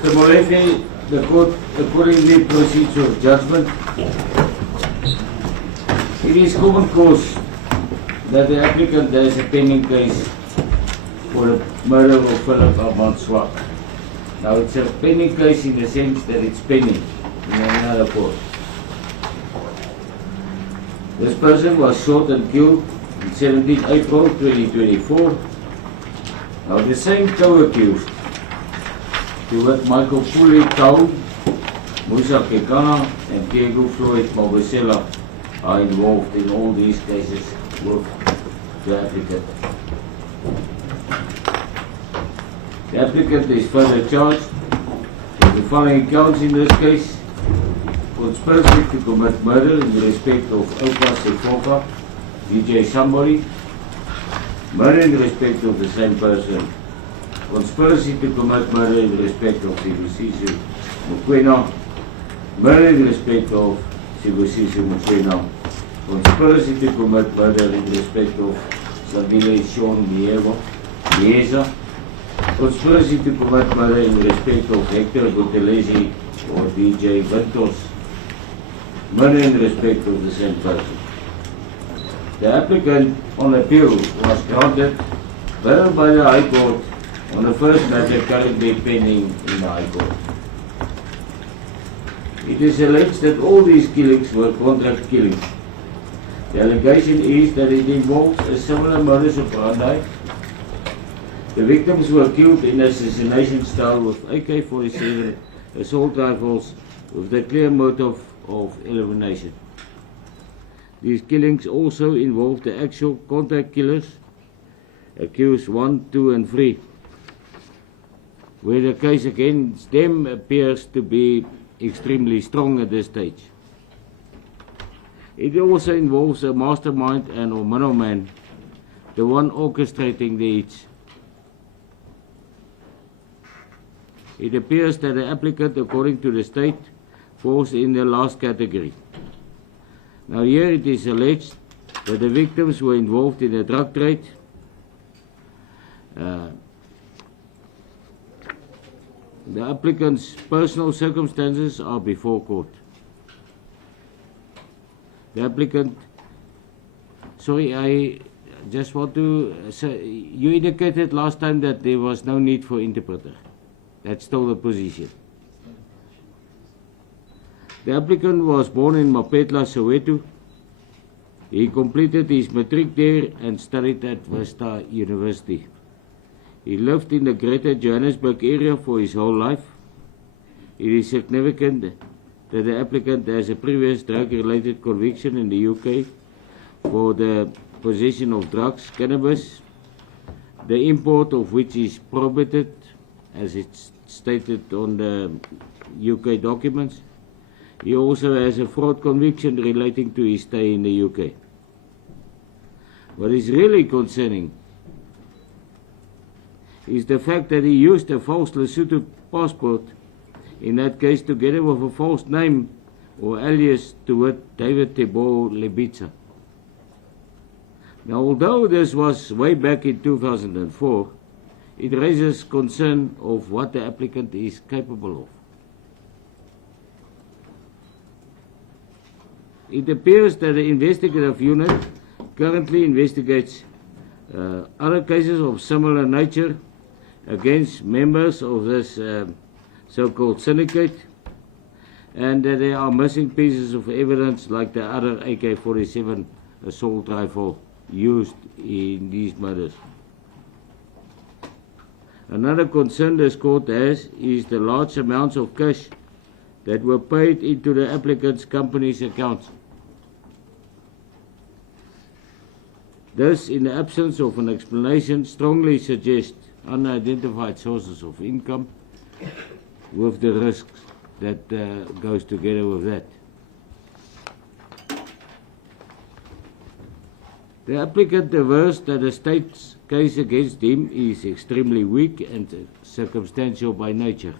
Mr. Molefe, the court accordingly proceeds with judgment. It is common cause that the applicant has a pending case for the murder of Philip Amanswak. Now it's a pending case in the sense that it's pending in another court. This person was shot and killed on 17 April 2024. Now the same co-accused, to what Michael Puli Tau, Musa Kekana and Diego Floyd Mabusela are involved in all these cases with the applicant. The applicant is further charged with the following counts in this case: conspiracy to commit murder in respect of Oupa Sefoka, DJ Sumbody, murder in respect of the same person, conspiracy to commit murder in respect of Sibusiso Mokoena, murder in respect of Sibusiso Mokoena, conspiracy to commit murder in respect of Sabile Sean Mieza, conspiracy to commit murder in respect of Hector Butelezi or DJ Ventos, murder in respect of the same person. The applicant on appeal was granted bail by the High Court on the first matter currently pending in the High Court. It is alleged that all these killings were contract killings. The allegation is that it involves a similar modus operandi. The victims were killed in assassination style with AK-47 assault rifles with the clear motive of elimination. These killings also involved the actual contract killers, accused 1, 2 and 3, where the case against them appears to be extremely strong at this stage. It also involves a mastermind and or middleman, the one orchestrating the hits. It appears that the applicant, according to the state, falls in the last category. Now here it is alleged that the victims were involved in a drug trade, the applicant's personal circumstances are before court. The applicant, sorry, I just want to say, you indicated last time that there was no need for interpreter. That's still the position. The applicant was born in Mapetla, Soweto. He completed his matric there and studied at Vista University. He lived in the greater Johannesburg area for his whole life. It is significant that the applicant has a previous drug-related conviction in the UK for the possession of drugs, cannabis, the import of which is prohibited, as it's stated on the UK documents. He also has a fraud conviction relating to his stay in the UK. What is really concerning is the fact that he used a false Lesotho passport, in that case together with a false name or alias to wit David Tebo Lebitsa. Now, although this was way back in 2004, it raises concern of what the applicant is capable of. It appears that the investigative unit currently investigates other cases of similar nature against members of this so-called syndicate, and that there are missing pieces of evidence like the other AK-47 assault rifle used in these murders. Another concern this court has is the large amounts of cash that were paid into the applicant's company's accounts. This, in the absence of an explanation, strongly suggests unidentified sources of income with the risks that goes together with that. The applicant avers that the state's case against him is extremely weak and circumstantial by nature.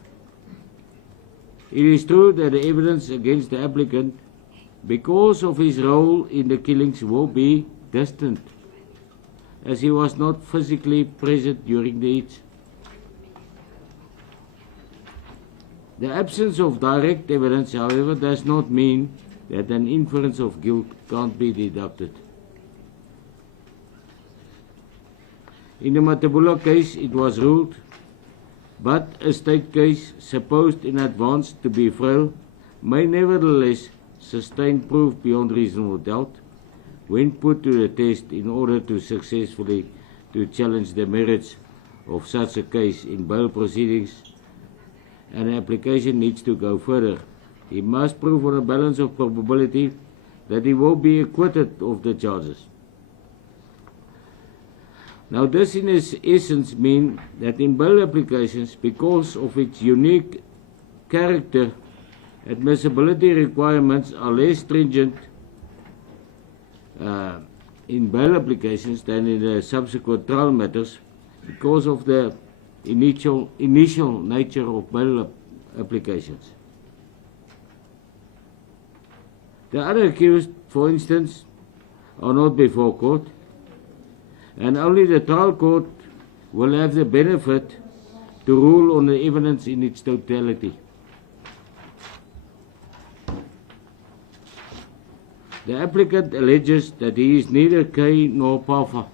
It is true that the evidence against the applicant, because of his role in the killings, will be distant, as he was not physically present during the hits. The absence of direct evidence, however, does not mean that an inference of guilt can't be deducted. In the Matabula case, it was ruled, but a state case supposed in advance to be frail may nevertheless sustain proof beyond reasonable doubt when put to the test in order to successfully challenge the merits of such a case in bail proceedings, and the application needs to go further. He must prove on a balance of probability that he will be acquitted of the charges. Now this in its essence means that in bail applications, because of its unique character, admissibility requirements are less stringent in bail applications than in the subsequent trial matters because of the initial nature of bail applications. The other accused, for instance, are not before court, and only the trial court will have the benefit to rule on the evidence in its totality. The applicant alleges that he is neither K nor Pafa.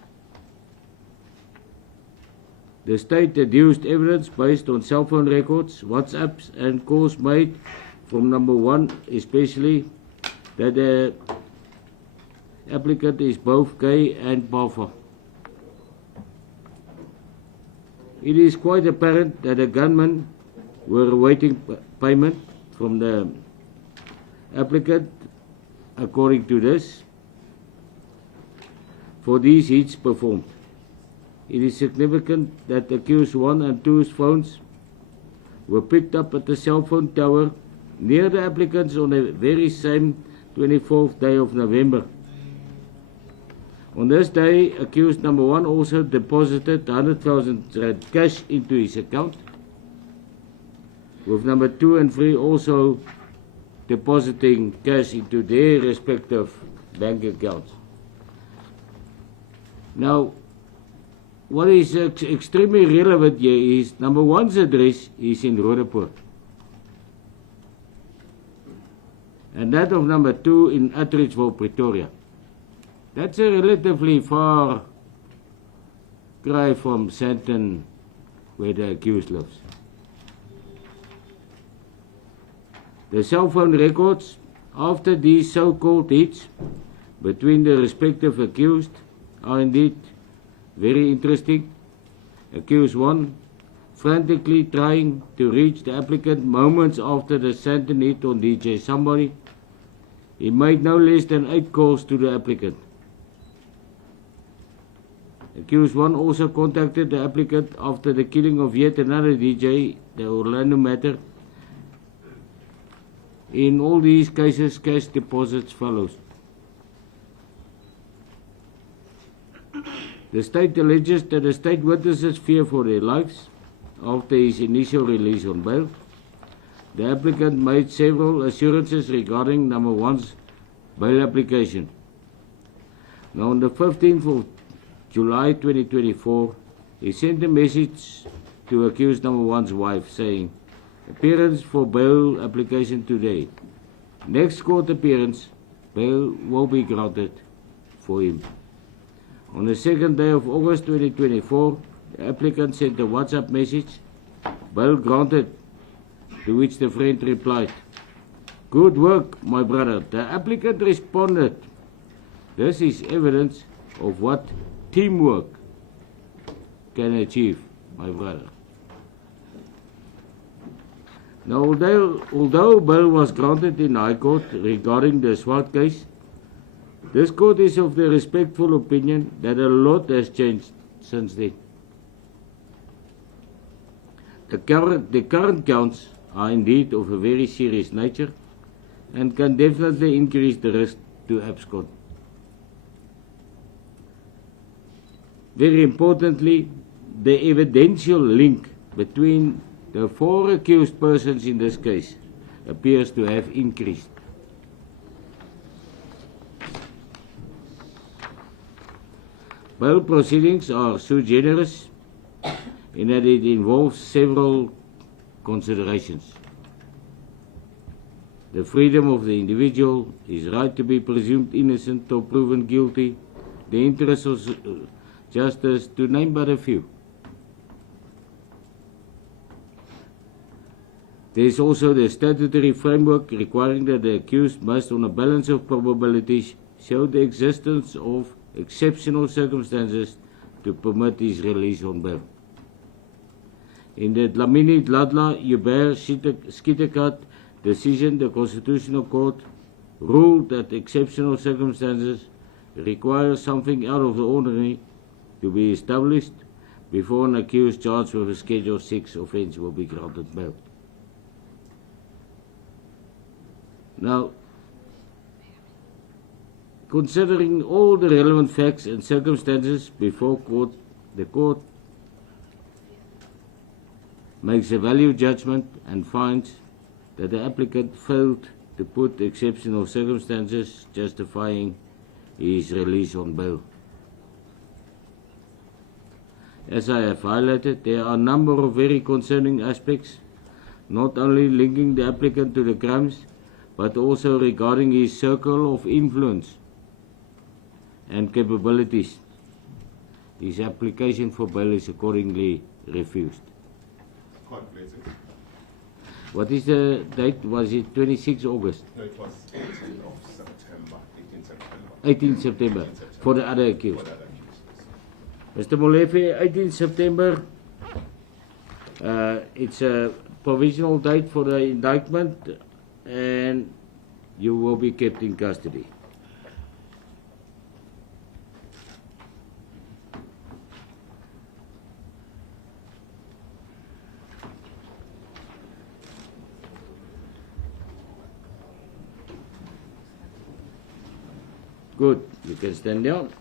The state adduced evidence based on cell phone records, WhatsApps and calls made from number 1, especially that the applicant is both K and Pafa. It is quite apparent that the gunmen were awaiting payment from the applicant, according to this, for these hits performed. It is significant that accused 1 and 2's phones were picked up at the cell phone tower near the applicants on the very same 24th day of November. On this day, accused number 1 also deposited 100,000 rand cash into his account, with number 2 and 3 also depositing cash into their respective bank accounts. Now, what is extremely relevant here is number 1's address is in Roodepoort, and that of number 2 in Atteridgeville, Pretoria. That's a relatively far cry from Sandton, where the accused lives. The cell phone records after these so-called hits between the respective accused are indeed very interesting. Accused 1 frantically trying to reach the applicant moments after the Sandton hit on DJ Sumbody. He made no less than 8 calls to the applicant. Accused 1 also contacted the applicant after the killing of yet another DJ, the Orlando matter. In all these cases, cash deposits follows. The state alleges that the state witnesses fear for their lives after his initial release on bail. The applicant made several assurances regarding number 1's bail application. Now on the 15th of July 2024, he sent a message to accused number 1's wife saying, "Appearance for bail application today. Next court appearance, bail will be granted for him." On the 2nd day of August 2024, the applicant sent a WhatsApp message, "Bail granted," to which the friend replied, "Good work, my brother." The applicant responded, "This is evidence of what teamwork can achieve, my brother." Now, although bail was granted in High Court regarding the Swart case, this court is of the respectful opinion that a lot has changed since then. The current counts are indeed of a very serious nature and can definitely increase the risk to abscond. Very importantly, the evidential link between the 4 accused persons in this case appears to have increased. Bail proceedings are sui generis in that it involves several considerations. the freedom of the individual, his right to be presumed innocent or proven guilty, the interests of justice, to name but a few. There is also the statutory framework requiring that the accused must, on a balance of probabilities, show the existence of exceptional circumstances to permit his release on bail. In the Dlamini Dladla Hubert Schieterkat decision, the Constitutional Court ruled that exceptional circumstances require something out of the ordinary to be established before an accused charged with a Schedule 6 offence will be granted bail. Now, considering all the relevant facts and circumstances before court, the court makes a value judgment and finds that the applicant failed to put exceptional circumstances justifying his release on bail. As I have highlighted, there are a number of very concerning aspects, not only linking the applicant to the crimes, but also regarding his circle of influence and capabilities. His application for bail is accordingly refused. Quite pleasing. What is the date? Was it 26 August? No, it was 18th of September. 18 September. 18 September, for the other accused. For the other accused. Mr. Molefe, 18 September, it's a provisional date for the indictment, and you will be kept in custody. Good, you can stand down.